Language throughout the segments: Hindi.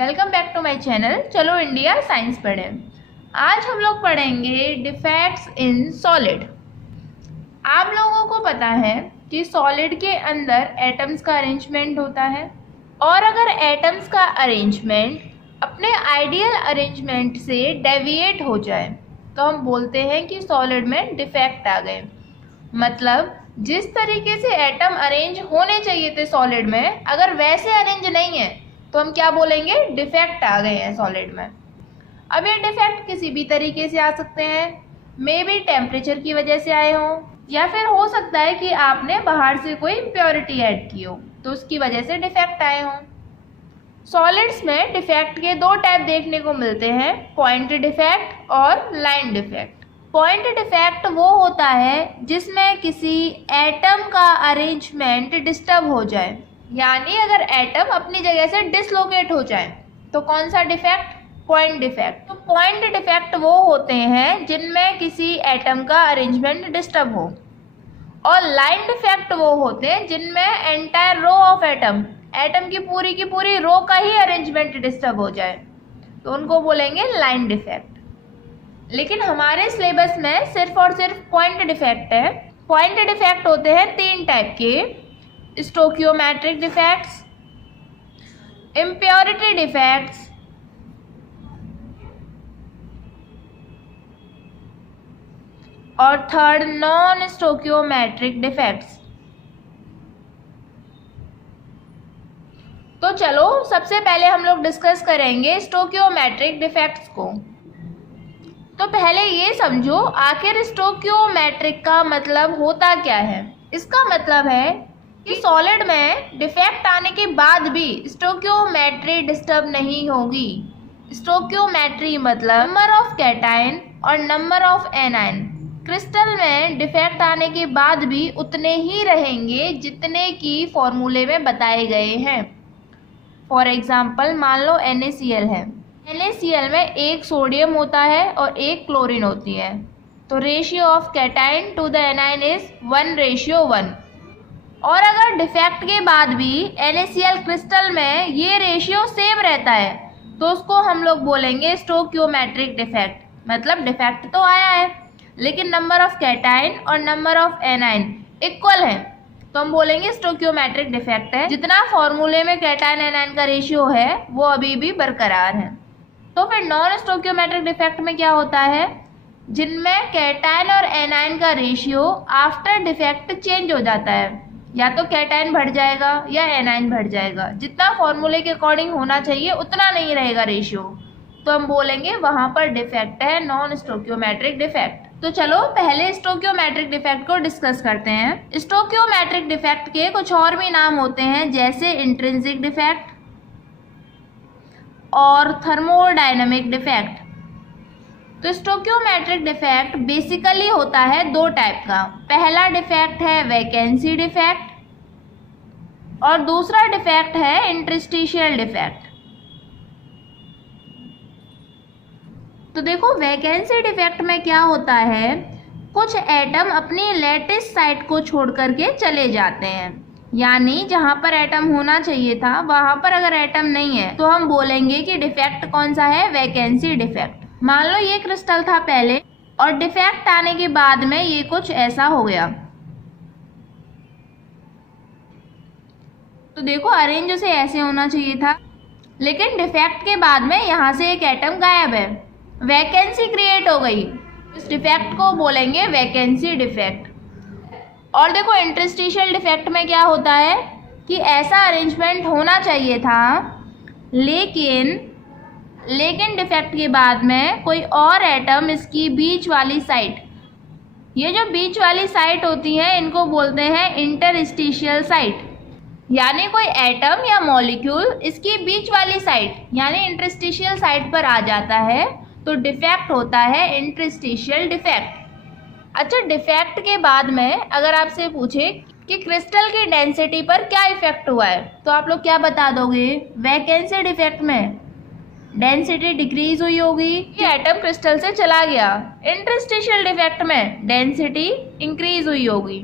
Welcome back to my channel. चलो इंडिया साइंस पढ़ें। आज हम लोग पढ़ेंगे डिफेक्ट्स इन सॉलिड। आप लोगों को पता है कि सॉलिड के अंदर एटम्स का अरेंजमेंट होता है, और अगर एटम्स का अरेंजमेंट अपने आइडियल अरेंजमेंट से डेविएट हो जाए तो हम बोलते हैं कि सॉलिड में डिफेक्ट आ गए। मतलब जिस तरीके से एटम अरेंज होने चाहिए थे सॉलिड में, अगर वैसे अरेंज नहीं है तो हम क्या बोलेंगे, डिफेक्ट आ गए हैं सॉलिड में। अब ये डिफेक्ट किसी भी तरीके से आ सकते हैं, मे बी टेम्परेचर की वजह से आए हों, या फिर हो सकता है कि आपने बाहर से कोई इम्प्योरिटी ऐड की हो तो उसकी वजह से डिफेक्ट आए हों। सॉलिड्स में डिफेक्ट के दो टाइप देखने को मिलते हैं, पॉइंट डिफेक्ट और लाइन डिफेक्ट। पॉइंट डिफेक्ट वो होता है जिसमें किसी एटम का अरेंजमेंट डिस्टर्ब हो जाए, यानी अगर एटम अपनी जगह से डिसलोकेट हो जाए तो कौन सा डिफेक्ट, पॉइंट डिफेक्ट। तो पॉइंट डिफेक्ट वो होते हैं जिनमें किसी एटम का अरेंजमेंट डिस्टर्ब हो, और लाइन डिफेक्ट वो होते हैं जिनमें एंटायर रो ऑफ एटम की पूरी रो का ही अरेंजमेंट डिस्टर्ब हो जाए, तो उनको बोलेंगे लाइन डिफेक्ट। लेकिन हमारे सिलेबस में सिर्फ और सिर्फ पॉइंट डिफेक्ट है। पॉइंट डिफेक्ट होते हैं तीन टाइप के, स्टोकियोमेट्रिक डिफेक्ट्स, इम्प्योरिटी डिफेक्ट्स और थर्ड नॉन स्टोकियोमेट्रिक डिफेक्ट्स। तो चलो सबसे पहले हम लोग डिस्कस करेंगे स्टोकियोमेट्रिक डिफेक्ट्स को। तो पहले ये समझो आखिर स्टोकियोमेट्रिक का मतलब होता क्या है। इसका मतलब है कि सॉलिड में डिफेक्ट आने के बाद भी स्टोकियोमेट्री डिस्टर्ब नहीं होगी। स्टोकियोमेट्री मतलब नंबर ऑफ कैटायन और नंबर ऑफ एनायन क्रिस्टल में डिफेक्ट आने के बाद भी उतने ही रहेंगे जितने की फॉर्मूले में बताए गए हैं। फॉर एग्जाम्पल मान लो NaCl है, NaCl में एक सोडियम होता है और एक क्लोरीन होती है, तो ratio of cation to the anion is 1:1। और अगर डिफेक्ट के बाद भी NaCl क्रिस्टल में ये रेशियो सेम रहता है तो उसको हम लोग बोलेंगे स्टोकियोमेट्रिक डिफेक्ट। मतलब डिफेक्ट तो आया है लेकिन नंबर ऑफ कैटायन और नंबर ऑफ एनायन इक्वल है, तो हम बोलेंगे स्टोकियोमेट्रिक डिफेक्ट है। जितना फॉर्मूले में कैटायन एनायन का रेशियो है वो अभी भी बरकरार है। तो फिर नॉन स्टोकियोमेट्रिक डिफेक्ट में क्या होता है, जिनमें कैटायन और एनायन का रेशियो आफ्टर डिफेक्ट चेंज हो जाता है, या तो कैटायन बढ़ जाएगा या एनायन बढ़ जाएगा, जितना फॉर्मूले के अकॉर्डिंग होना चाहिए उतना नहीं रहेगा रेशियो, तो हम बोलेंगे वहां पर डिफेक्ट है नॉन स्टोकियोमेट्रिक डिफेक्ट। तो चलो पहले स्टोकियोमेट्रिक डिफेक्ट को डिस्कस करते हैं। स्टोकियोमेट्रिक डिफेक्ट के कुछ और भी नाम होते हैं, जैसे इंट्रिंसिक डिफेक्ट और थर्मोडायनेमिक डिफेक्ट। तो स्टोकियोमेट्रिक डिफेक्ट बेसिकली होता है दो टाइप का। पहला डिफेक्ट है वैकेंसी डिफेक्ट और दूसरा डिफेक्ट है इंटरस्टिशियल डिफेक्ट। तो देखो वैकेंसी डिफेक्ट में क्या होता है, कुछ एटम अपनी लैटिस साइट को छोड़ करके चले जाते हैं, यानी जहां पर एटम होना चाहिए था वहां पर अगर एटम नहीं है तो हम बोलेंगे कि डिफेक्ट कौन सा है, वैकेंसी डिफेक्ट। मान लो ये क्रिस्टल था पहले और डिफेक्ट आने के बाद में ये कुछ ऐसा हो गया, तो देखो अरेंज उसे ऐसे होना चाहिए था, लेकिन डिफेक्ट के बाद में यहाँ से एक एटम गायब है, वैकेंसी क्रिएट हो गई। इस डिफेक्ट को बोलेंगे वैकेंसी डिफेक्ट। और देखो इंटरस्टिशियल डिफेक्ट में क्या होता है कि ऐसा अरेंजमेंट होना चाहिए था लेकिन डिफेक्ट के बाद में कोई और एटम इसकी बीच वाली साइट, ये जो बीच वाली साइट होती है इनको बोलते हैं इंटरस्टिशियल साइट, यानी कोई एटम या मॉलिक्यूल इसकी बीच वाली साइट यानी इंटरस्टिशियल साइट पर आ जाता है तो डिफेक्ट होता है इंटरस्टिशियल डिफेक्ट। अच्छा, डिफेक्ट के बाद में अगर आपसे पूछे कि क्रिस्टल की डेंसिटी पर क्या इफेक्ट हुआ है तो आप लोग क्या बता दोगे, वैकेंसी डिफेक्ट में डेंसिटी डिक्रीज हुई होगी, ये एटम क्रिस्टल से चला गया। इंटरस्टिशियल डिफेक्ट में डेंसिटी इंक्रीज हुई होगी।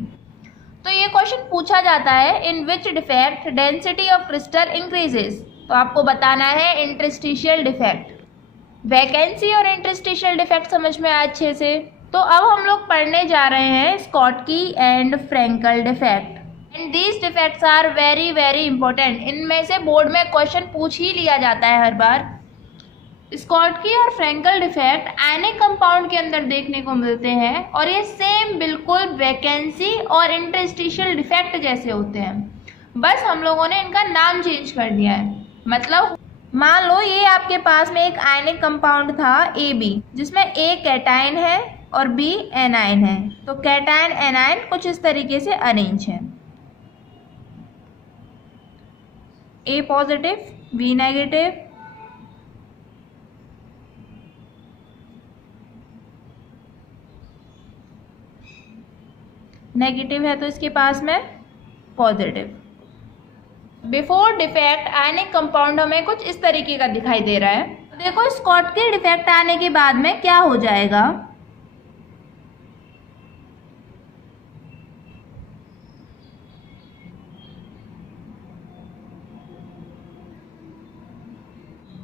तो ये क्वेश्चन पूछा जाता है, in which defect density of crystal increases, तो आपको बताना है इंटरस्टिशियल डिफेक्ट। वैकेंसी और इंटरस्टिशियल डिफेक्ट समझ में आया अच्छे से। तो अब हम लोग पढ़ने जा रहे हैं Schottky and Frenkel defect and these defects are very very important. इनमें से बोर्ड में क्वेश्चन पूछ ही लिया जाता है हर बार। स्कॉटकी और फ्रैंकल डिफेक्ट आयनिक कंपाउंड के अंदर देखने को मिलते हैं और ये सेम बिल्कुल वैकेंसी और इंटरस्टिशियल डिफेक्ट जैसे होते हैं, बस हम लोगों ने इनका नाम चेंज कर दिया है। मतलब मान लो ये आपके पास में एक आयनिक कंपाउंड था AB, जिसमें A कैटायन है और B एनायन है। तो कैटायन एनायन कुछ इस तरीके से अरेंज है, A positive B negative, negative है तो इसके पास में positive. Before defect ionic compound हमें कुछ इस तरीके का दिखाई दे रहा है। देखो स्कॉटकी डिफेक्ट आने के बाद में क्या हो जाएगा,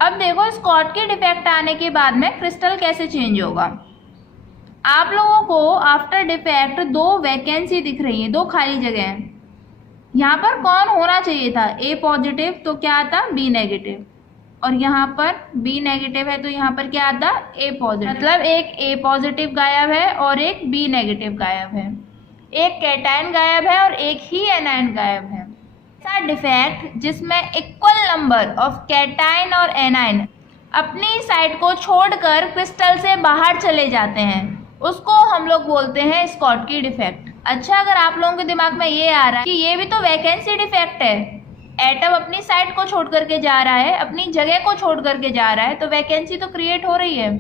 अब देखो स्कॉटकी डिफेक्ट आने के बाद में क्रिस्टल कैसे चेंज होगा। आप लोगों को आफ्टर डिफेक्ट दो वैकेंसी दिख रही है, दो खाली जगह हैं। यहाँ पर कौन होना चाहिए था, A पॉजिटिव, तो क्या आता B नेगेटिव, और यहाँ पर B नेगेटिव है तो यहाँ पर क्या आता A पॉजिटिव। मतलब एक A पॉजिटिव गायब है और एक B नेगेटिव गायब है, एक कैटायन गायब है और एक ही एनायन गायब है। ऐसा डिफेक्ट जिसमें इक्वल नंबर ऑफ कैटायन और एनायन अपनी साइड को छोड़कर क्रिस्टल से बाहर चले जाते हैं, उसको हम लोग बोलते हैं स्कॉटकी डिफेक्ट। अच्छा, अगर आप लोगों के दिमाग में ये आ रहा है कि ये भी तो वैकेंसी डिफेक्ट है, एटम अपनी साइड को छोड़ करके जा रहा है, अपनी जगह को छोड़ करके जा रहा है, तो वैकेंसी तो क्रिएट हो रही है।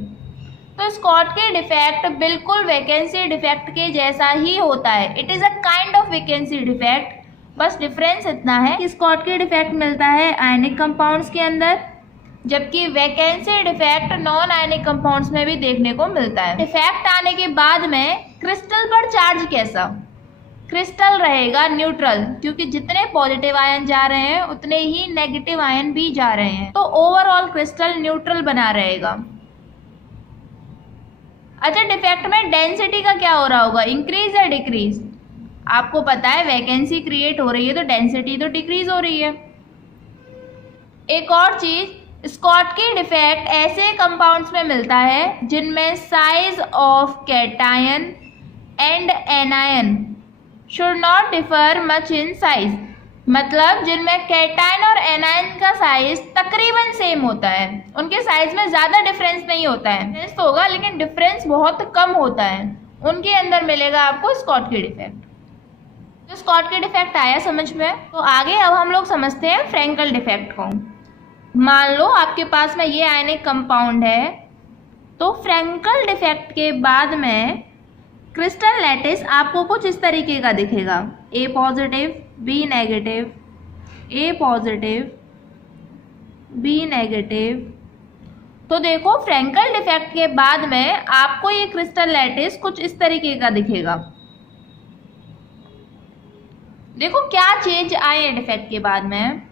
तो स्कॉटकी डिफेक्ट बिल्कुल वैकेंसी डिफेक्ट के जैसा ही होता है। It is a kind of vacancy defect, बस डिफरेंस इतना है कि स्कॉटकी डिफेक्ट मिलता है आयनिक कंपाउंड्स के अंदर, जबकि vacancy defect non ionic compounds में भी देखने को मिलता है। डिफेक्ट आने के बाद में क्रिस्टल पर चार्ज कैसा, क्रिस्टल रहेगा न्यूट्रल, क्योंकि जितने पॉजिटिव आयन जा रहे हैं उतने ही नेगेटिव आयन भी जा रहे हैं, तो ओवरऑल क्रिस्टल न्यूट्रल बना रहेगा। अच्छा, डिफेक्ट में डेंसिटी का क्या हो रहा होगा, इंक्रीज या डिक्रीज। आपको पता है वैकेंसी क्रिएट हो रही है तो डेंसिटी तो डिक्रीज हो रही है। एक और चीज, स्कॉटकी डिफेक्ट ऐसे कंपाउंड्स में मिलता है जिनमें size of cation and anion should not differ much in size. मतलब जिनमें कैटायन और एनायन का साइज तकरीबन सेम होता है, उनके साइज में ज़्यादा डिफरेंस नहीं होता है, डिफरेंस तो होगा लेकिन डिफरेंस बहुत कम होता है, उनके अंदर मिलेगा आपको स्कॉटकी डिफेक्ट। तो स्कॉटकी डिफेक्ट आया समझ में। तो आगे अब हम लोग समझते हैं फ्रैंकल डिफेक्ट को। मान लो आपके पास में ये आयनिक कंपाउंड है, तो फ्रैंकल डिफेक्ट के बाद में क्रिस्टल लैटिस आपको कुछ इस तरीके का दिखेगा, A positive B negative, A positive B negative. तो देखो फ्रैंकल डिफेक्ट के बाद में आपको ये क्रिस्टल लैटिस कुछ इस तरीके का दिखेगा। देखो क्या चेंज आए डिफेक्ट के बाद में,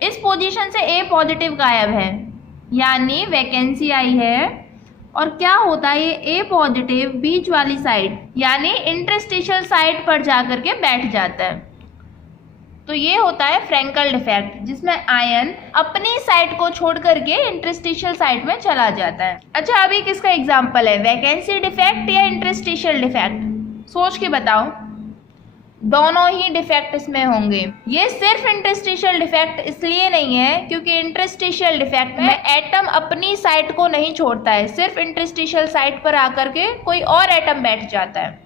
इस पोजीशन से A पॉजिटिव गायब है, यानी वैकेंसी आई है, और क्या होता है ये A पॉजिटिव बीच वाली साइड यानी इंटरस्टिशियल साइड पर जाकर के बैठ जाता है। तो ये होता है फ्रैंकल डिफेक्ट, जिसमें आयन अपनी साइड को छोड़ करके इंटरस्टिशियल साइड में चला जाता है। अच्छा, अभी किसका एग्जाम्पल है, वैकेंसी डिफेक्ट या इंटरस्टिशियल डिफेक्ट, सोच के बताओ। दोनों ही डिफेक्ट इसमें होंगे। ये सिर्फ इंटरस्टिशियल डिफेक्ट इसलिए नहीं है क्योंकि इंटरस्टिशियल डिफेक्ट में एटम अपनी साइड को नहीं छोड़ता है, सिर्फ इंटरस्टिशियल साइड पर आकर के कोई और एटम बैठ जाता है।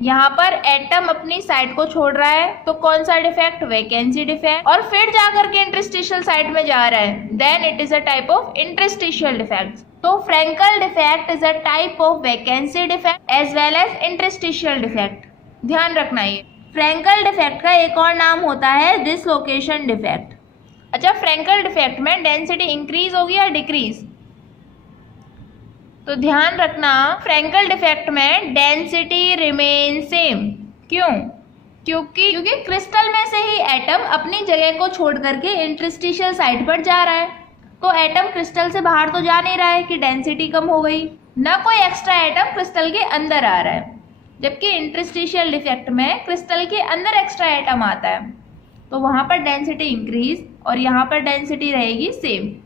यहाँ पर एटम अपनी साइड को छोड़ रहा है, तो कौन सा डिफेक्ट, वैकेंसी डिफेक्ट, और फिर जाकर के इंटरस्टिशियल साइड में जा रहा है, then it is a type of interstitial defect. तो Frenkel defect is a type of vacancy defect as well as interstitial defect. ध्यान रखना, ये फ्रैंकल डिफेक्ट का एक और नाम होता है डिसलोकेशन डिफेक्ट। अच्छा, फ्रैंकल डिफेक्ट में डेंसिटी इंक्रीज होगी या डिक्रीज, तो ध्यान रखना फ्रैंकल डिफेक्ट में डेंसिटी रिमेन सेम। क्यों, क्योंकि क्रिस्टल में से ही एटम अपनी जगह को छोड़ करके इंटरस्टिशियल साइड पर जा रहा है, तो एटम क्रिस्टल से बाहर तो जा नहीं रहा है कि डेंसिटी कम हो गई, ना कोई एक्स्ट्रा एटम क्रिस्टल के अंदर आ रहा है। जबकि इंटरस्टिशियल डिफेक्ट में क्रिस्टल के अंदर एक्स्ट्रा एटम आता है, तो वहां पर डेंसिटी इंक्रीज और यहाँ पर डेंसिटी रहेगी सेम।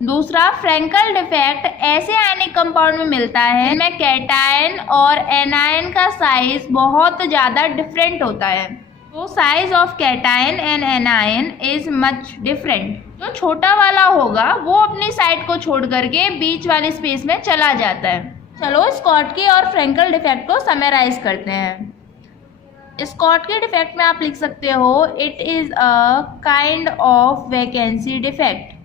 दूसरा, फ्रैंकल डिफेक्ट ऐसे आयनिक कंपाउंड में मिलता है जिनमें कैटायन और एनायन का साइज बहुत ज़्यादा डिफरेंट होता है। तो size of cation and anion is much different. जो छोटा वाला होगा वो अपनी साइड को छोड़ करके बीच वाले स्पेस में चला जाता है। चलो स्कॉटकी और फ्रैंकल डिफेक्ट को समराइज करते हैं। स्कॉटकी डिफेक्ट में आप लिख सकते हो, it is a kind of vacancy defect.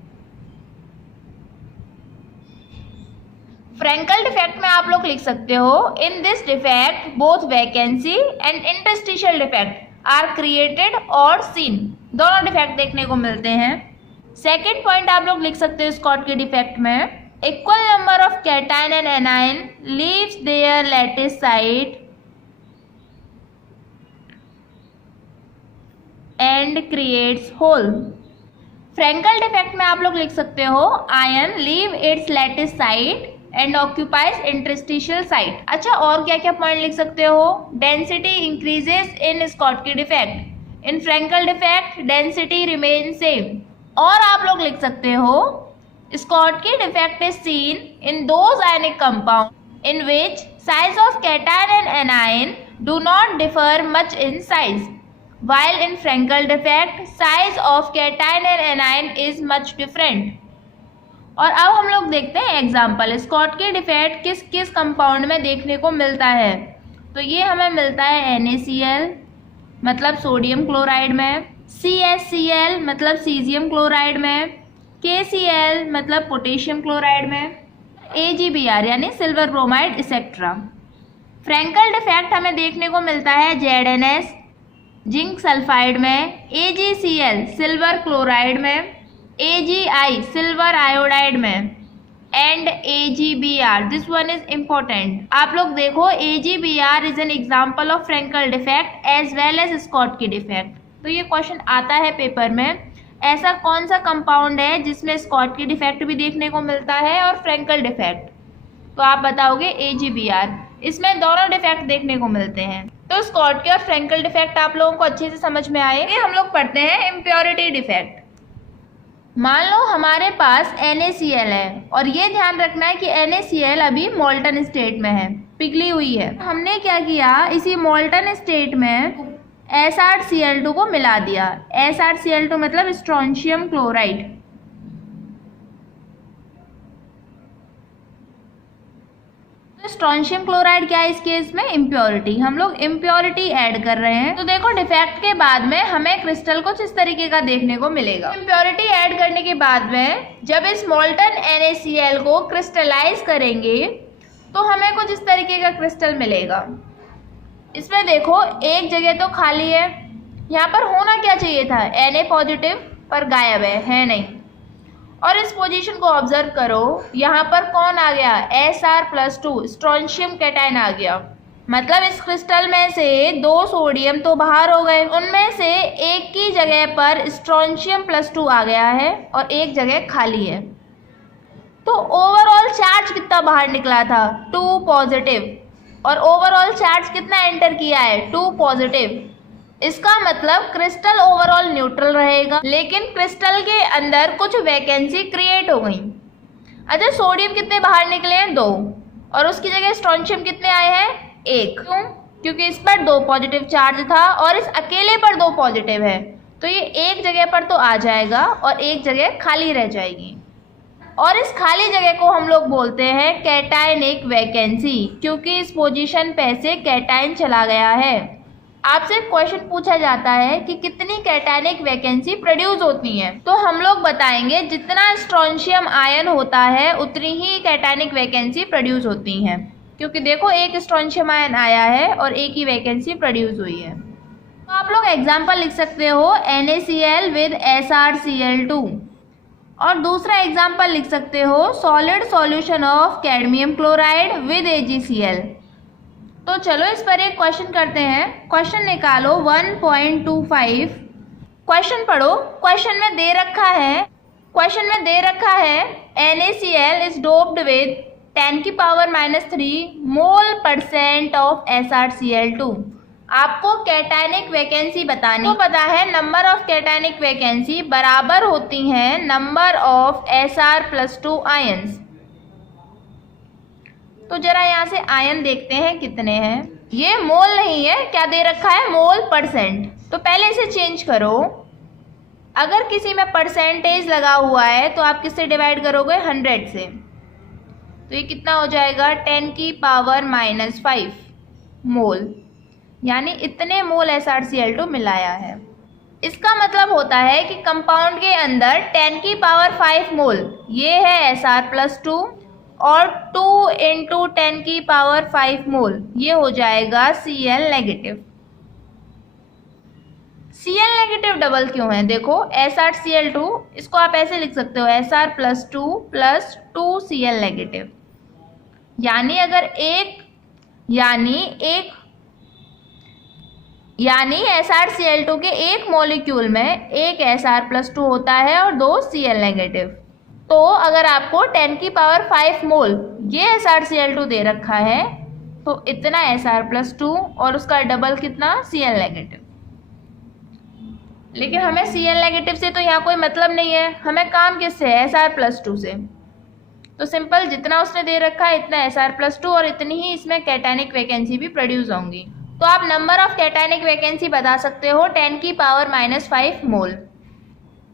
Frenkel defect में आप लोग लिख सकते हो, in this defect both vacancy and interstitial defect are created और सीन। दोनों डिफेक्ट देखने को मिलते हैं। सेकेंड पॉइंट आप लोग लिख सकते हो स्कॉटकी डिफेक्ट में, equal number of cation and anion leaves their lattice side and creates hole. Frenkel defect में आप लोग लिख सकते हो, ion leave its lattice side and occupies interstitial site. अच्छा, और क्या क्या पॉइंट लिख सकते हो, density increases in Schottky defect, in Frenkel defect density remain same. और आप लोग लिख सकते हो, Schottky defect is seen in those ionic compound in which size of cation and anion do not differ much in size, while in Frankel defect size of cation and anion is much different। और अब हम लोग देखते हैं एग्जाम्पल, स्कॉटकी डिफेक्ट किस किस कंपाउंड में देखने को मिलता है। तो ये हमें मिलता है NaCl मतलब सोडियम क्लोराइड में, CaCl मतलब सीजियम क्लोराइड में, KCl मतलब पोटेशियम क्लोराइड में, AgBr यानी silver bromide etcetera. Frenkel defect हमें देखने को मिलता है ZnS जिंक सल्फाइड में, AgCl सिल्वर क्लोराइड में, AgI सिल्वर आयोडाइड में and AgBr। This one is important. आप लोग देखो, AgBr is an example of Frenkel defect as well as Schottky defect. तो ये क्वेश्चन आता है पेपर में, ऐसा कौन सा कंपाउंड है जिसमें स्कॉटकी डिफेक्ट भी देखने को मिलता है और फ्रैंकल डिफेक्ट, तो आप बताओगे AgBr। इसमें दोनों डिफेक्ट देखने को मिलते हैं। तो स्कॉटकी और फ्रैंकल डिफेक्ट आप लोगों को अच्छे से समझ में आए। हम लोग पढ़ते हैं इम्प्योरिटी डिफेक्ट। मान लो हमारे पास NaCl है और ये ध्यान रखना है कि NaCl अभी मोल्टन स्टेट में है, पिघली हुई है। हमने क्या किया, इसी मोल्टन स्टेट में SrCl2 को मिला दिया। SrCl2 मतलब स्ट्रोंशियम क्लोराइड। स्ट्रोंशियम क्लोराइड क्या है इस केस में, इम्प्योरिटी। हम लोग इम्प्योरिटी ऐड कर रहे हैं। तो देखो, डिफेक्ट के बाद में हमें क्रिस्टल कुछ इस तरीके का देखने को मिलेगा। इम्प्योरिटी ऐड करने के बाद में जब इस मोल्टन NaCl को क्रिस्टलाइज करेंगे तो हमें कुछ इस तरीके का क्रिस्टल मिलेगा। इसमें देखो, एक जगह तो खाली है, यहाँ पर होना क्या चाहिए था, Na पॉजिटिव, पर गायब है नहीं। और इस पोजीशन को ऑब्जर्व करो, यहाँ पर कौन आ गया, Sr+2 स्ट्रोंशियम कैटायन आ गया। मतलब इस क्रिस्टल में से 2 सोडियम तो बाहर हो गए, उनमें से एक की जगह पर स्ट्रोंशियम+2 आ गया है और एक जगह खाली है। तो ओवरऑल चार्ज कितना बाहर निकला था, 2 पॉजिटिव, और ओवरऑल चार्ज कितना एंटर किया है, 2 पॉजिटिव। इसका मतलब क्रिस्टल ओवरऑल न्यूट्रल रहेगा, लेकिन क्रिस्टल के अंदर कुछ वैकेंसी क्रिएट हो गई। अच्छा, सोडियम कितने बाहर निकले हैं, 2, और उसकी जगह स्ट्रोंशियम कितने आए हैं, 1। क्यों? क्योंकि इस पर 2 पॉजिटिव चार्ज था और इस अकेले पर 2 पॉजिटिव है, तो ये एक जगह पर तो आ जाएगा और एक जगह खाली रह जाएगी। और इस खाली जगह को हम लोग बोलते हैं कैटायनिक वैकेंसी, क्योंकि इस पोजीशन पे से कैटायन चला गया है। आपसे क्वेश्चन पूछा जाता है कि कितनी कैटायनिक वैकेंसी प्रोड्यूस होती है, तो हम लोग बताएंगे जितना स्ट्रोंशियम आयन होता है उतनी ही कैटायनिक वैकेंसी प्रोड्यूस होती है। क्योंकि देखो, एक स्ट्रोंशियम आयन आया है और एक ही वैकेंसी प्रोड्यूस हुई है। तो आप लोग एग्जाम्पल लिख सकते हो, NaCl विद SrCl2, और दूसरा एग्जाम्पल लिख सकते हो, solid solution of cadmium chloride with AgCl। तो चलो इस पर एक क्वेश्चन करते हैं। क्वेश्चन निकालो 1.25। क्वेश्चन पढ़ो। क्वेश्चन में दे रखा है NaCl is doped with 10⁻³ mole % of SrCl2। आपको कैटायनिक वैकेंसी बतानी। तो पता है नंबर ऑफ कैटायनिक वैकेंसी बराबर होती हैं नंबर ऑफ Sr+2 आयंस। तो जरा यहाँ से आयन देखते हैं कितने हैं। ये मोल नहीं है, क्या दे रखा है, मोल %। तो पहले इसे चेंज करो। अगर किसी में परसेंटेज लगा हुआ है तो आप किससे डिवाइड करोगे, 100 से। तो ये कितना हो जाएगा, 10⁻⁻5 मोल, यानी इतने मोल SrCl2 मिलाया है। इसका मतलब होता है कि कंपाउंड के अंदर 10⁵ मोल ये है Sr+2 और 2 × 10⁵ मोल ये हो जाएगा Cl negative. Cl negative double क्यों है, देखो SrCl2 इसको आप ऐसे लिख सकते हो Sr+2 + 2Cl नेगेटिव, यानी अगर यानी SrCl2 के एक मॉलिक्यूल में एक Sr+2 होता है और 2 Cl नेगेटिव। तो अगर आपको 10⁵ मोल ये SrCl2 दे रखा है तो इतना Sr+2 और उसका डबल कितना, Cl नेगेटिव। लेकिन हमें Cl नेगेटिव से तो यहाँ कोई मतलब नहीं है, हमें काम किससे है, Sr+2 से। तो सिंपल जितना उसने दे रखा है इतना Sr+2 और इतनी ही इसमें कैटायनिक वैकेंसी भी प्रोड्यूस होंगी। तो आप नंबर ऑफ कैटायनिक वैकेंसी बता सकते हो 10⁻⁻5 मोल।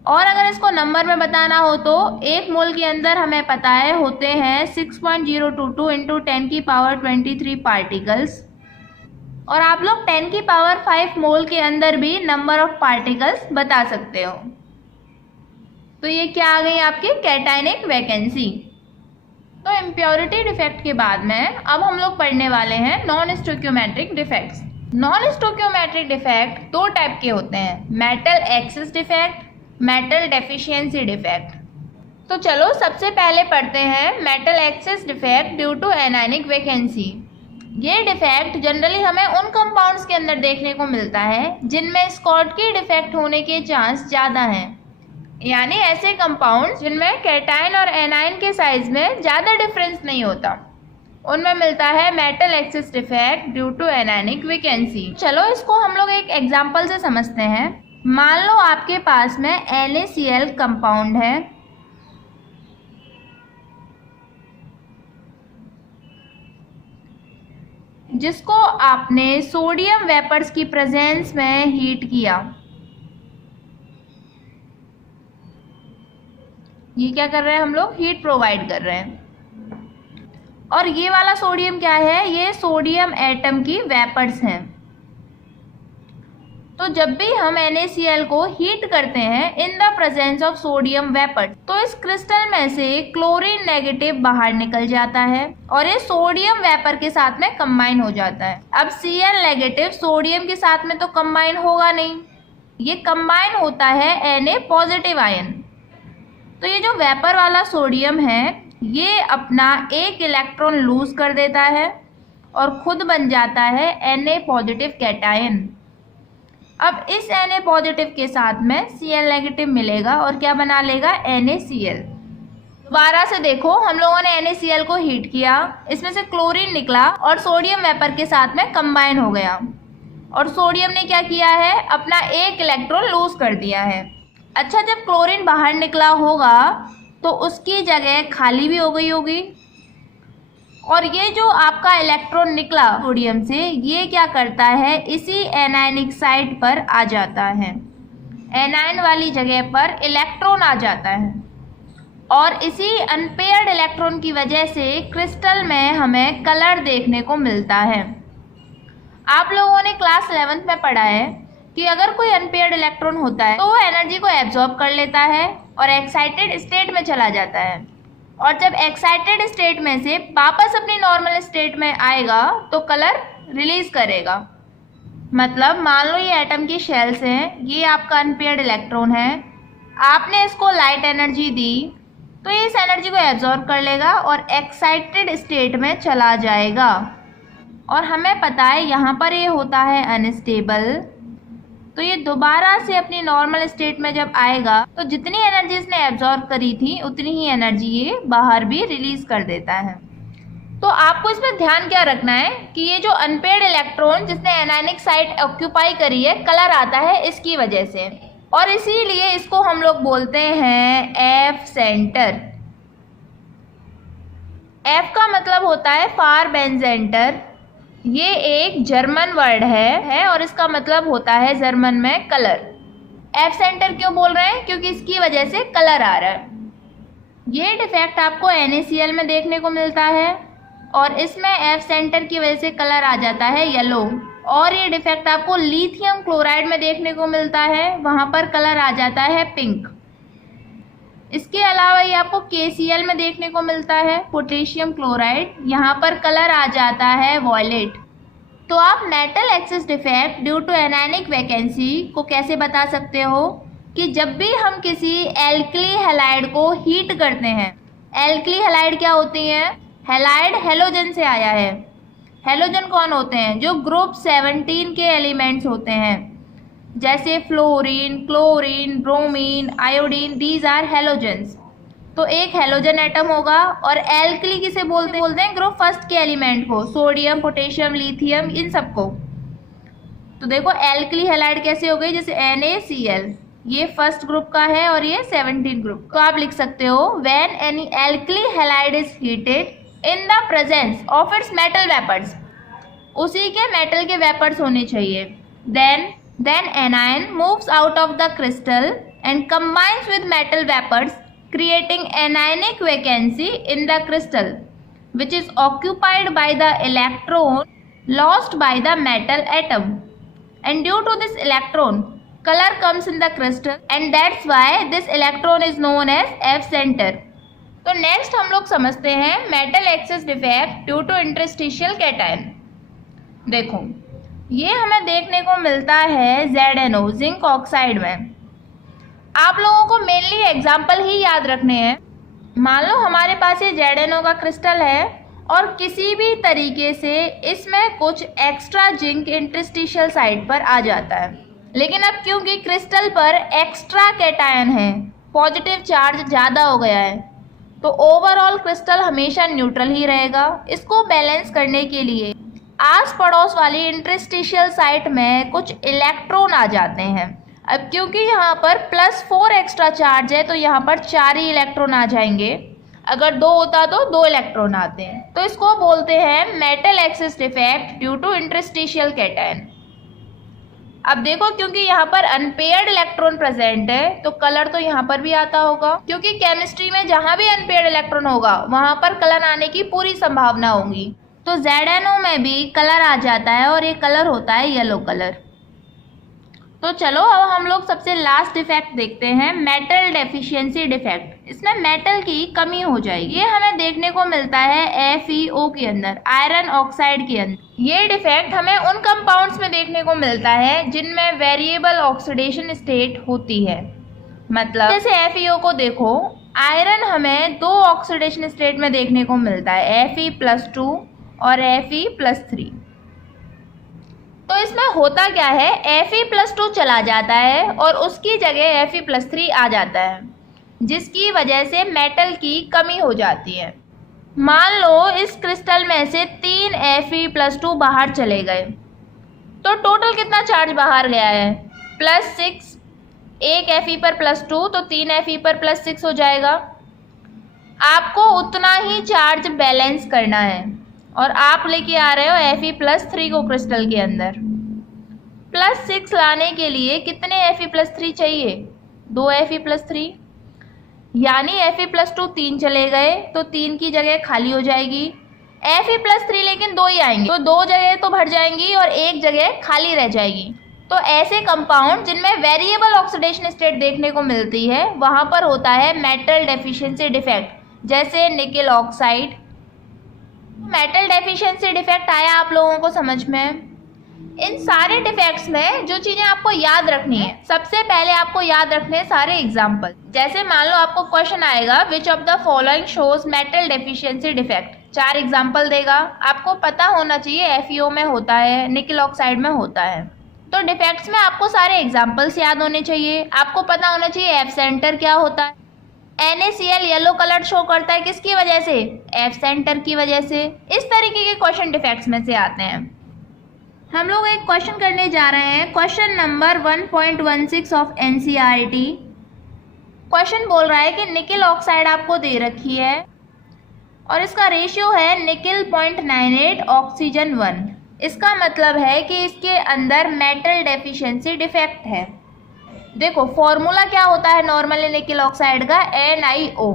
और अगर इसको नंबर में बताना हो तो एक मोल के अंदर हमें पता है होते हैं 6.022 × 10⁻23 पार्टिकल्स, और आप लोग 10⁵ मोल के अंदर भी नंबर ऑफ पार्टिकल्स बता सकते हो। तो ये क्या आ गई आपकी कैटायनिक वैकेंसी। तो इम्प्योरिटी डिफेक्ट के बाद में अब हम लोग पढ़ने वाले हैं non stoichiometric defects. Non stoichiometric defect 2 type के होते हैं, metal excess defect, metal deficiency defect. तो चलो सबसे पहले पढ़ते हैं metal excess defect due to anionic vacancy. ये डिफेक्ट जनरली हमें उन कंपाउंड्स के अंदर देखने को मिलता है जिनमें स्कॉटकी डिफेक्ट होने के चांस ज़्यादा हैं, यानी ऐसे कंपाउंड्स जिनमें कैटायन और एनायन के साइज में ज़्यादा डिफरेंस नहीं होता, उनमें मिलता है metal excess defect due to anionic vacancy. चलो इसको हम लोग एक एग्जांपल से समझते हैं। मान लो आपके पास में NaCl कंपाउंड है, जिसको आपने सोडियम वेपर्स की प्रेजेंस में हीट किया। ये क्या कर रहे हैं हम लोग, हीट प्रोवाइड कर रहे हैं। और ये वाला सोडियम क्या है, ये सोडियम एटम की वेपर्स हैं। तो जब भी हम NaCl को हीट करते हैं इन the presence of sodium vapour, तो इस क्रिस्टल में से क्लोरीन नेगेटिव बाहर निकल जाता है और ये सोडियम वेपर के साथ में कंबाइन हो जाता है। अब Cl नेगेटिव सोडियम के साथ में तो कंबाइन होगा नहीं, ये कंबाइन होता है Na पॉजिटिव आयन। तो ये जो वेपर वाला सोडियम है ये अपना एक इलेक्ट्रॉन लूज कर देता है और खुद बन जाता है Na पॉजिटिव कैटायन। अब इस Na पॉजिटिव के साथ में Cl नेगेटिव मिलेगा और क्या बना लेगा, NaCl। दोबारा से देखो, हम लोगों ने NaCl को हीट किया, इसमें से क्लोरीन निकला और सोडियम वेपर के साथ में कंबाइन हो गया, और सोडियम ने क्या किया है, अपना एक इलेक्ट्रॉन लूज कर दिया है। अच्छा, जब क्लोरीन बाहर निकला होगा तो उसकी जगह खाली भी हो गई होगी, और ये जो आपका इलेक्ट्रॉन निकला सोडियम से ये क्या करता है, इसी एनायनिक साइड पर आ जाता है, एनायन वाली जगह पर इलेक्ट्रॉन आ जाता है, और इसी अनपेयर्ड इलेक्ट्रॉन की वजह से क्रिस्टल में हमें कलर देखने को मिलता है। आप लोगों ने क्लास 11th में पढ़ा है कि अगर कोई अनपेयर्ड इलेक्ट्रॉन होता है तो वो एनर्जी को एब्जॉर्ब कर लेता है और एक्साइटेड स्टेट में चला जाता है, और जब एक्साइटेड स्टेट में से वापस अपनी नॉर्मल स्टेट में आएगा तो कलर रिलीज करेगा। मतलब मान लो ये एटम की शेल्स हैं, ये आपका अनपेयर्ड इलेक्ट्रॉन है, आपने इसको लाइट एनर्जी दी तो ये इस एनर्जी को एब्जॉर्ब कर लेगा और एक्साइटेड स्टेट में चला जाएगा, और हमें पता है यहाँ पर ये होता है अनस्टेबल, तो ये दोबारा से अपनी नॉर्मल स्टेट में जब आएगा तो जितनी एनर्जी इसने एब्जॉर्ब करी थी उतनी ही एनर्जी ये बाहर भी रिलीज कर देता है। तो आपको इसमें ध्यान क्या रखना है कि ये जो अनपेयर्ड इलेक्ट्रॉन जिसने एनायनिक साइट ऑक्यूपाई करी है, कलर आता है इसकी वजह से, और इसीलिए इसको हम लोग बोलते हैं एफ सेंटर। एफ का मतलब होता है फार बेंजेंटर। ये एक जर्मन वर्ड है और इसका मतलब होता है जर्मन में कलर। एफ सेंटर क्यों बोल रहे हैं? क्योंकि इसकी वजह से कलर आ रहा है। ये डिफेक्ट आपको NaCl में देखने को मिलता है और इसमें एफ सेंटर की वजह से कलर आ जाता है येलो। और ये डिफेक्ट आपको लिथियम क्लोराइड में देखने को मिलता है, वहाँ पर कलर आ जाता है पिंक। इसके अलावा ये आपको KCl में देखने को मिलता है, पोटेशियम क्लोराइड, यहाँ पर कलर आ जाता है वॉयलेट। तो आप metal excess defect due to anionic vacancy को कैसे बता सकते हो कि जब भी हम किसी एल्कली हैलाइड को हीट करते हैं। एल्कली हैलाइड क्या होती हैं? हैलाइड हेलोजन से आया है। हेलोजन कौन होते हैं? जो ग्रुप 17 के एलिमेंट्स होते हैं, जैसे fluorine, chlorine, bromine, iodine, these are halogens. तो एक हेलोजन एटम होगा। और एल्कली किसे बोलते हैं? ग्रुप फर्स्ट के एलिमेंट को, सोडियम, पोटेशियम, लिथियम, इन सबको। तो देखो एल्कली हैलाइड कैसे हो गई, जैसे NaCl, ये फर्स्ट ग्रुप का है और ये 17 ग्रुप। तो आप लिख सकते हो when any alkali halide is heated in the presence of its metal vapours, उसी के मेटल के वेपर्स होने चाहिए, then anion moves out of the crystal and combines with metal vapors, creating anionic vacancy in the crystal, which is occupied by the electron lost by the metal atom. And due to this electron, color comes in the crystal, and that's why this electron is known as F center. तो नेक्स्ट हम लोग समझते हैं metal excess defect due to interstitial cation. देखो ये हमें देखने को मिलता है ZnO, जिंक ऑक्साइड में। आप लोगों को मेनली एग्जाम्पल ही याद रखने हैं। मान लो हमारे पास ये ZnO का क्रिस्टल है और किसी भी तरीके से इसमें कुछ एक्स्ट्रा जिंक इंटरस्टिशियल साइड पर आ जाता है, लेकिन अब क्योंकि क्रिस्टल पर एक्स्ट्रा कैटायन है, पॉजिटिव चार्ज ज़्यादा हो गया है, तो ओवरऑल क्रिस्टल हमेशा न्यूट्रल ही रहेगा। इसको बैलेंस करने के लिए आस पड़ोस वाली इंटरस्टिशियल साइट में कुछ इलेक्ट्रॉन आ जाते हैं। अब क्योंकि यहाँ पर +4 एक्स्ट्रा चार्ज है तो यहाँ पर 4 ही इलेक्ट्रॉन आ जाएंगे। अगर 2 होता तो 2 इलेक्ट्रॉन आते हैं। तो इसको बोलते हैं metal excess defect due to interstitial cation. अब देखो क्योंकि यहाँ पर अनपेयर्ड इलेक्ट्रॉन प्रेजेंट है तो कलर तो यहाँ पर भी आता होगा, क्योंकि केमिस्ट्री में जहाँ भी अनपेयर्ड इलेक्ट्रॉन होगा वहाँ पर कलर आने की पूरी संभावना होगी। तो ZnO में भी कलर आ जाता है और ये कलर होता है येलो कलर। तो चलो अब हम लोग सबसे लास्ट डिफेक्ट देखते हैं, मेटल डेफिशिएंसी डिफेक्ट। इसमें मेटल की कमी हो जाएगी। ये हमें देखने को मिलता है FeO के अंदर, आयरन ऑक्साइड के अंदर। ये डिफेक्ट हमें उन कंपाउंड्स में देखने को मिलता है जिनमें वेरिएबल ऑक्सीडेशन स्टेट होती है। मतलब जैसे FeO को देखो, आयरन हमें 2 ऑक्सीडेशन स्टेट में देखने को मिलता है, Fe+2 और Fe+3। तो इसमें होता क्या है, Fe+2 चला जाता है और उसकी जगह Fe+3 आ जाता है, जिसकी वजह से मेटल की कमी हो जाती है। मान लो इस क्रिस्टल में से 3 Fe+2 बाहर चले गए, तो टोटल कितना चार्ज बाहर गया है? +6। एक Fe पर +2 तो 3 Fe पर +6 हो जाएगा। आपको उतना ही चार्ज बैलेंस करना है और आप लेके आ रहे हो Fe+3 को क्रिस्टल के अंदर। +6 लाने के लिए कितने Fe+3 चाहिए? 2 Fe+3, यानी Fe+2 3 चले गए तो 3 की जगह खाली हो जाएगी। Fe+3 लेकिन 2 ही आएंगे, तो 2 जगह तो भर जाएंगी और 1 जगह खाली रह जाएगी। तो ऐसे कंपाउंड जिनमें वेरिएबल ऑक्सीडेशन स्टेट देखने को मिलती है वहाँ पर होता है मेटल डेफिशिएंसी डिफेक्ट, जैसे nickel oxide. Metal deficiency defect आया आप लोगों को समझ में। इन सारे डिफेक्ट्स में जो चीज़ें आपको याद रखनी है, सबसे पहले आपको याद रखने सारे एग्जाम्पल। जैसे मान लो आपको क्वेश्चन आएगा which of the following shows metal deficiency defect, 4 example देगा। आपको पता होना चाहिए FeO में होता है, निकल ऑक्साइड में होता है। तो डिफेक्ट्स में आपको सारे एग्जाम्पल्स याद होने चाहिए। आपको पता होना चाहिए एफ सेंटर क्या होता है। NaCl येलो कलर शो करता है किसकी वजह से? एफ सेंटर की वजह से। इस तरीके के क्वेश्चन डिफेक्ट्स में से आते हैं। हम लोग एक क्वेश्चन करने जा रहे हैं, question number 1.16 of NCERT। Question बोल रहा है कि निकल ऑक्साइड आपको दे रखी है और इसका रेशियो है निकल 0.98 ऑक्सीजन 1। इसका मतलब है कि इसके अंदर मेटल डेफिशिएंसी डिफेक्ट है। देखो फॉर्मूला क्या होता है नॉर्मली निकल ऑक्साइड का? NiO,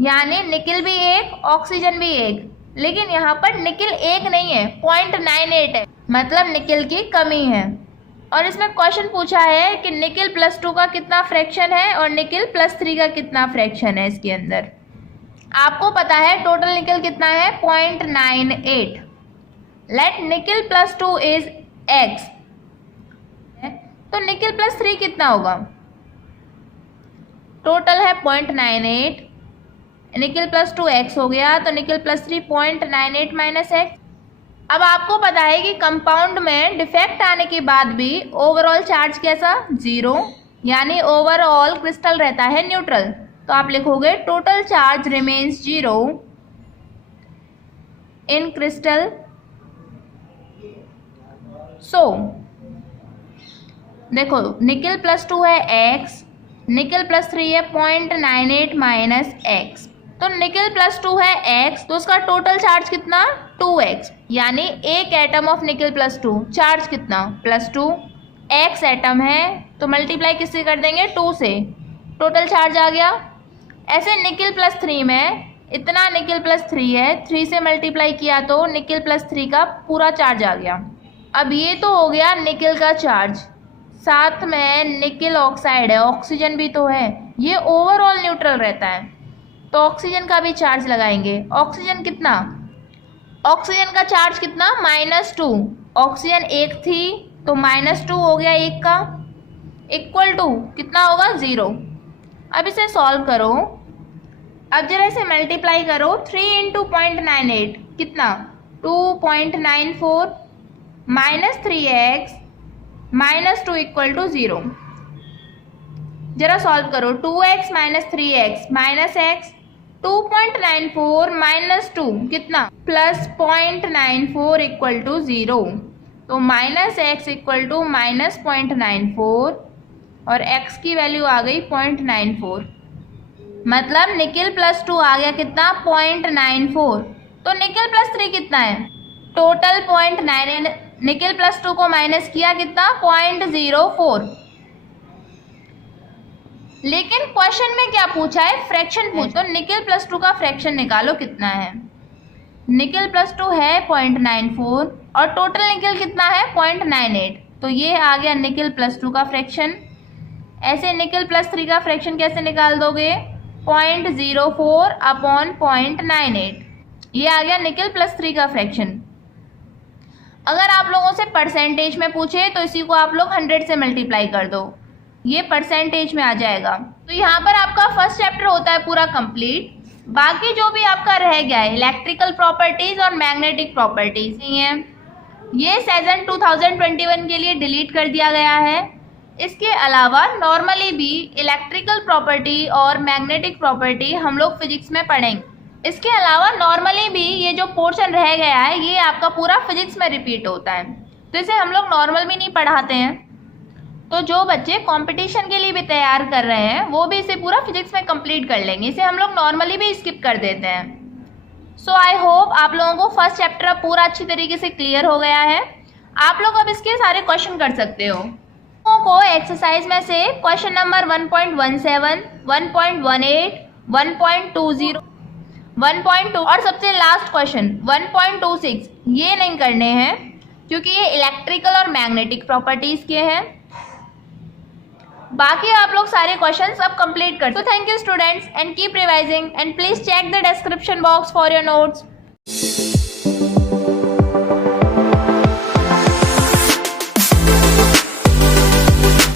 यानी निकल भी एक ऑक्सीजन भी एक, लेकिन यहाँ पर निकल एक नहीं है, 0.98 है, मतलब निकल की कमी है। और इसमें क्वेश्चन पूछा है कि निकल +2 का कितना फ्रैक्शन है और निकल +3 का कितना फ्रैक्शन है इसके अंदर। आपको पता है टोटल निकल कितना है? 0.98। लेट निकल +2 इज X, तो निकल +3 कितना होगा? टोटल है 0.98, निकल +2 X हो गया, तो निकल +3 0.98 - X। अब आपको पता है कि कंपाउंड में डिफेक्ट आने के बाद भी ओवरऑल चार्ज कैसा? 0, यानी ओवरऑल क्रिस्टल रहता है न्यूट्रल। तो आप लिखोगे टोटल चार्ज रिमेन्स 0 इन क्रिस्टल। सो देखो निकल +2 है X, निकल +3 है 0.98 - X, तो निकल +2 है X, तो उसका टोटल चार्ज कितना? 2X, यानी एक एटम ऑफ निकल +2 चार्ज कितना? +2। X एटम है तो मल्टीप्लाई किससे कर देंगे? 2 से, टोटल चार्ज आ गया। ऐसे निकल +3 में इतना निकल +3 है, 3 से मल्टीप्लाई किया तो निकल +3 का पूरा चार्ज आ गया। अब ये तो हो गया निकल का चार्ज, साथ में निकल ऑक्साइड है, ऑक्सीजन भी तो है, ये ओवरऑल न्यूट्रल रहता है, तो ऑक्सीजन का भी चार्ज लगाएंगे। ऑक्सीजन कितना? ऑक्सीजन का चार्ज कितना? -2। ऑक्सीजन एक थी तो -2 हो गया एक का, इक्वल टू कितना होगा? 0। अब इसे सॉल्व करो, अब जरा इसे मल्टीप्लाई करो, 3 × 0.98 कितना? 2.94 -3x -2 = 0। जरा सॉल्व करो, 2x - 3x -x, 2.94 - 2 कितना? +0.94 = 0। तो -x = -0.94 और x की वैल्यू आ गई 0.94, मतलब निकल +2 आ गया कितना? 0.94। तो निकल +3 कितना है? टोटल 0.9, निकल +2 को माइनस किया कितना? 0.04। लेकिन क्वेश्चन में क्या पूछा है? फ्रैक्शन पूछो। तो निकल +2 का फ्रैक्शन निकालो कितना है। निकल +2 है 0.94 और टोटल निकल कितना है? 0.98, तो ये आ गया निकल +2 का फ्रैक्शन। ऐसे निकल +3 का फ्रैक्शन कैसे निकाल दोगे? 0.04 अपॉन 0.98, ये आ गया निकल +3 का फ्रैक्शन। अगर आप लोगों से परसेंटेज में पूछे तो इसी को आप लोग 100 से मल्टीप्लाई कर दो, ये परसेंटेज में आ जाएगा। तो यहाँ पर आपका फर्स्ट चैप्टर होता है पूरा कंप्लीट। बाकी जो भी आपका रह गया है इलेक्ट्रिकल प्रॉपर्टीज और मैग्नेटिक प्रॉपर्टीज ही है, ये सेशन 2021 के लिए डिलीट कर दिया गया है। इसके अलावा नॉर्मली भी इलेक्ट्रिकल प्रॉपर्टी और मैग्नेटिक प्रॉपर्टी हम लोग फिजिक्स में पढ़ेंगे। इसके अलावा नॉर्मली भी ये जो पोर्शन रह गया है ये आपका पूरा फिजिक्स में रिपीट होता है, तो इसे हम लोग नॉर्मल भी नहीं पढ़ाते हैं। तो जो बच्चे कंपटीशन के लिए भी तैयार कर रहे हैं वो भी इसे पूरा फिजिक्स में कंप्लीट कर लेंगे, इसे हम लोग नॉर्मली भी स्किप कर देते हैं। सो आई होप आप लोगों को फर्स्ट चैप्टर पूरा अच्छी तरीके से क्लियर हो गया है। आप लोग अब इसके सारे क्वेश्चन कर सकते हो। को एक्सरसाइज में से क्वेश्चन नंबर 1.17, 1.18, 1.20, 1.2 और सबसे लास्ट क्वेश्चन 1.26 ये नहीं करने हैं क्योंकि ये इलेक्ट्रिकल और मैग्नेटिक प्रॉपर्टीज के हैं। बाकी आप लोग सारे क्वेश्चंस अब कंप्लीट कर। तो thank you students and keep revising and please check the description box for your notes.